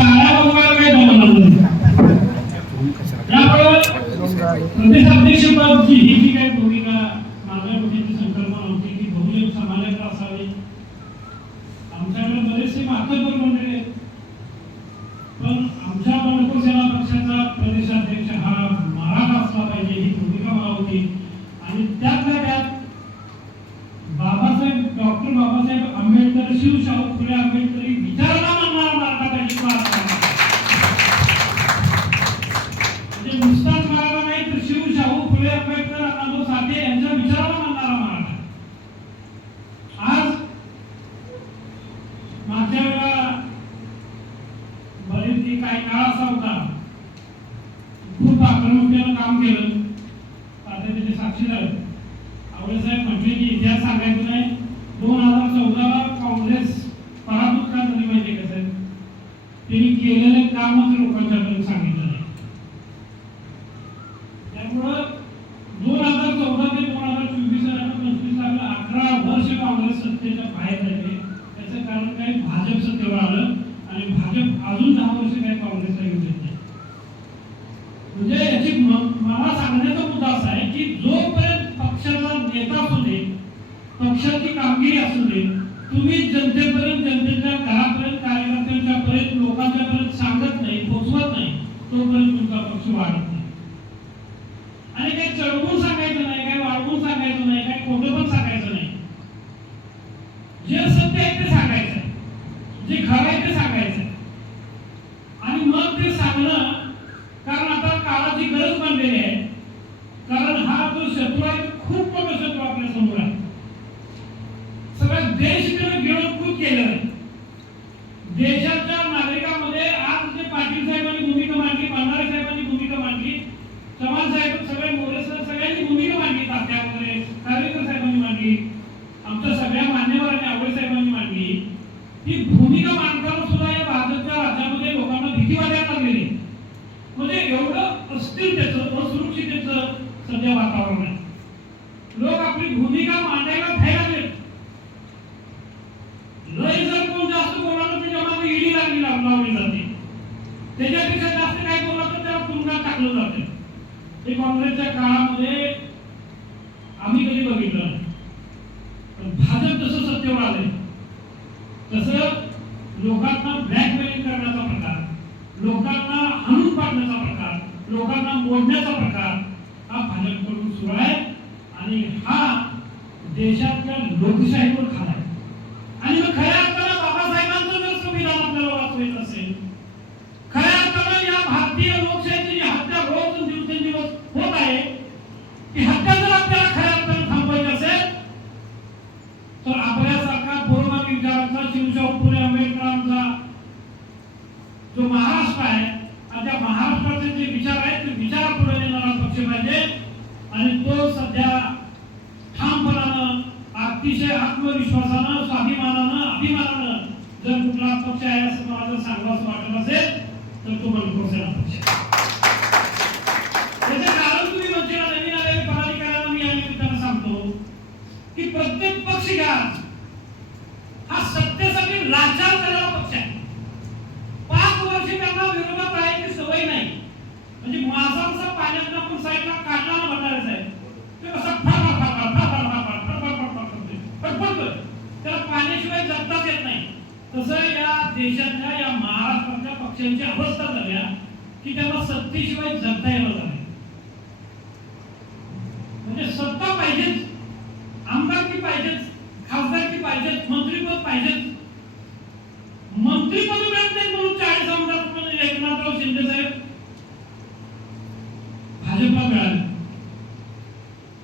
आळा बघायला काही जमणार नाही. त्यामुळे प्रदेशाध्यक्षपदाची ही जी काही भूमिका माझ्या मते संकल्पना होती की बहुजन समाजाकडे असावी. आमच्याकडे बरेचसे मातबर मंडळी आहेत, पण आमच्या बंडखोर सेना पक्षाचा प्रदेशाध्यक्ष हा मराठा असला पाहिजे ही भूमिका मला होती. आणि त्यातल्या त्यात डॉक्टर बाबासाहेब आंबेडकर, शिवशाहू फुले आंबेडकरी विचारांना मानणारा मराठा पाहिजे. म्हणजे नुसताच मराठा नाही तर शिवशाहू फुले आंबेडकर, अण्णाभाऊ साठे यांच्या विचाराला मानणारा मराठा. आज मागच्या वेळेला बरेच काही काळ असा होता, खूप आक्रमकतेनं काम केलं. आता त्याचे साक्षीदार आवळेसाहेब म्हटले की इतिहास सांगायचं नाही. 2014ला काँग्रेस पराभूत का झाली माहिती का साहेब? त्यांनी केलेले कामच लोकांच्याकडे सांगितलं नाही. त्यामुळं 2014 ते 2024 लागलं 11 वर्ष काँग्रेस सत्तेच्या बाहेर राहिले. त्याचं कारण काय? भाजप सत्तेवर आलं आणि भाजप अजून 10 वर्ष काय काँग्रेसला येऊ देत नाही. म्हणजे याची मला सांगण्याचा मुद्दा असा आहे की जोपर्यंत पक्षाचा नेता असू दे, पक्षाची कामगिरी असू दे, तुम्ही जनतेपर्यंत, जनतेच्या घरापर्यंत, कार्यकर्त्यांच्या पर्यंत, लोकांच्या पर्यंत सांगत नाही, पोहोचवत नाही, तोपर्यंत तुमचा पक्ष वाढत नाही. आणि काही चढवून सांगायचं नाही, काही वाढवून सांगायचं नाही, काही खोटं पण सांगायचं नाही. जे सत्य आहे ते सांगायचं, जे खरं आहे ते सांगायचं. आणि मग ते सांगणं, कारण आता काळाची गरज बनलेली आहे. कारण हा जो शत्रू आहे खूप मोठा शत्रू आपल्या समोर आहे. सगळा देश त्याने गिळंकृत केलेला आहे. देशाच्या नागरिकांमध्ये आज जे पाटील साहेबांनी भूमिका मांडली, भंडारे साहेबांनी भूमिका मांडली, चव्हाण साहेब, सगळे मोरे सर सगळ्यांनी भूमिका मांडली, तात्या वगैरे कारेकर साहेबांनी मांडली, आमच्या सगळ्या मान्यवरांनी, आवळे साहेबांनी मांडली. ही भूमिका मांडताना सुद्धा या भाजपच्या राज्यामध्ये लोकांना भीती वाटायला लागलेली. म्हणजे एवढं अस्थिरतेचं, असुरक्षिततेचं सध्या वातावरण आहे. लोक आपली भूमिका मांडायला तयार आहेत. लय जर कोण जास्त बोलावं तर त्याच्या मागे ईडी लावली जाते. त्याच्यापेक्षा जास्त काय बोलला तर त्याला तुरुंगात टाकलं जाते. हे काँग्रेसच्या काळामध्ये आम्ही कधी बघितलं नाही. पण भाजप जसं सत्तेवर आले तसं लोकांना ब्लॅकमेलिंग करण्याचा प्रकार, लोकांना हाणून पाडण्याचा प्रकार, लोकांना मोडण्याचा प्रकार हा भाजपकडून सुरू आहे. आणि हा देशातल्या लोकशाहीवर खाला आहे. आणि मग खऱ्या अर्थानं बाबासाहेबांचं जर संविधान आपल्याला वाचवायचं असेल, खऱ्या अर्थानं या भारतीय लोकशाहीची जी हत्या रोज दिवसेंदिवस होत आहे, ती हत्या जर आपल्याला खऱ्या अर्थानं थांबवायची असेल तर आपल्यासारखा पूर्वमार्गी विचारांचा, शिवशाहू फुले आंबेडकरांचा जो महाराष्ट्र आहे, त्या महाराष्ट्राचे जे विचार आहेत ते विचार पुढे नेणारा पक्ष पाहिजे. आणि तो सध्या ठामपणानं, अतिशय आत्मविश्वासानं, स्वाभिमानानं, अभिमानानं जर कुठला पक्ष आहे असं मला जर सांगावं वाटत असेल तर तो बंडखोर सेना पक्ष. त्याचे कारण तुम्ही मंत्रीला नवीन आलेले पदाधिकाऱ्यांना मी या निमित्तानं सांगतो की प्रत्येक पक्ष घ्या हा सत्तेसाठी लाचार झालेला पक्ष आहे. 5 वर्ष त्यांना विरोधात राहायची सवय नाही. म्हणजे मासाचा पाण्यात आपण साईडला काढला ना भंडारे साहेब, ते कसं त्याला पाण्याशिवाय जगताच येत नाही. तसं या देशातल्या, या महाराष्ट्रातल्या पक्षांची अवस्था झाल्या की त्यांना सत्तेशिवाय जगता येणार झाले. म्हणजे सत्ता पाहिजेच, आमदारकी पाहिजेच, खासदारकी पाहिजेच, मंत्रीपद पाहिजेच. मंत्रीपद मिळत नाही म्हणून 40 आमदार एकनाथराव शिंदे साहेब भाजपला मिळाले.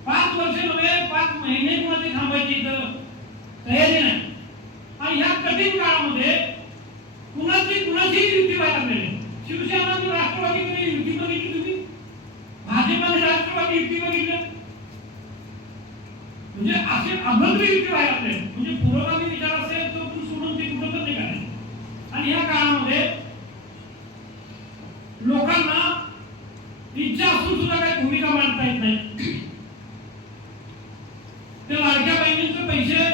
5 वर्ष नव्हे, 5 महिने कोणाची थांबायची तर तयारी नाही. आणि ह्या कठीण काळामध्ये कुणाची युती व्हायला लागली. शिवसेना आणि राष्ट्रवादीकडे युती बघितली तुम्ही, भाजपाने राष्ट्रवादी युती बघितली. म्हणजे असे अभद्र युती व्हायला लागले. म्हणजे पुरोगामी विचार असेल तर तू सोडून ते कुठं तर निघाले. आणि या काळामध्ये लोकांना इच्छा असून सुद्धा काही भूमिका मांडता येत नाही. ते लाडक्या बहिणींचे पैसे